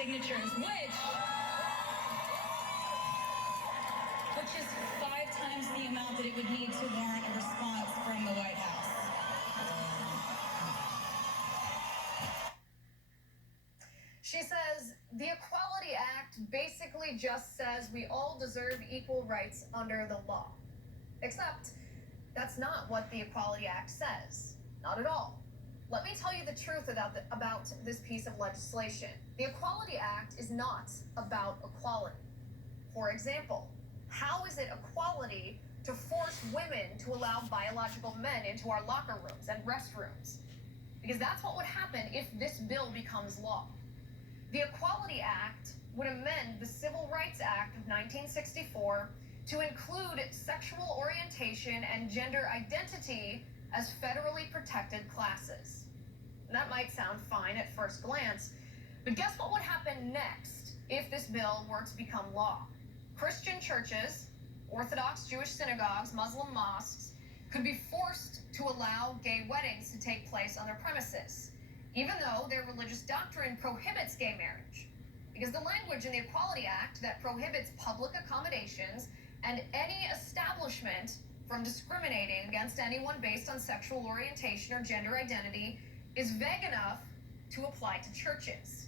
signatures, which is 5 times the amount that it would need to warrant a response from the White House. She says the Equality Act basically just says we all deserve equal rights under the law. Except that's not what the Equality Act says. Not at all. Let me tell you the truth about this piece of legislation. The Equality Act is not about equality. For example, how is it equality to force women to allow biological men into our locker rooms and restrooms? Because that's what would happen if this bill becomes law. The Equality Act would amend the Civil Rights Act of 1964 to include sexual orientation and gender identity as federally protected classes. That might sound fine at first glance, but guess what would happen next if this bill were to become law? Christian churches, Orthodox Jewish synagogues, Muslim mosques could be forced to allow gay weddings to take place on their premises, even though their religious doctrine prohibits gay marriage. Because the language in the Equality Act that prohibits public accommodations and any establishment from discriminating against anyone based on sexual orientation or gender identity is vague enough to apply to churches.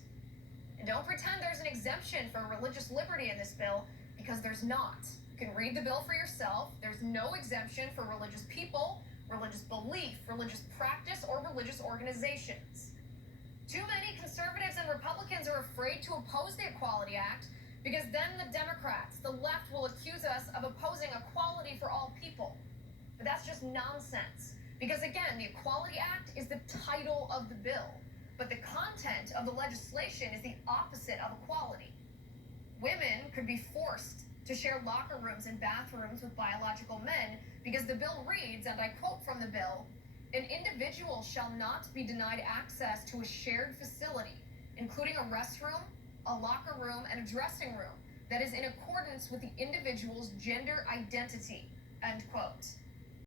And don't pretend there's an exemption for religious liberty in this bill, because there's not. You can read the bill for yourself. There's no exemption for religious people, religious belief, religious practice, or religious organizations. Too many conservatives and Republicans are afraid to oppose the Equality Act because then the Democrats, the left, will accuse us of opposing equality for all people. But that's just nonsense. Because again, the Equality Act is the title of the bill, but the content of the legislation is the opposite of equality. Women could be forced to share locker rooms and bathrooms with biological men because the bill reads, and I quote from the bill, "An individual shall not be denied access to a shared facility, including a restroom, a locker room, and a dressing room that is in accordance with the individual's gender identity," end quote.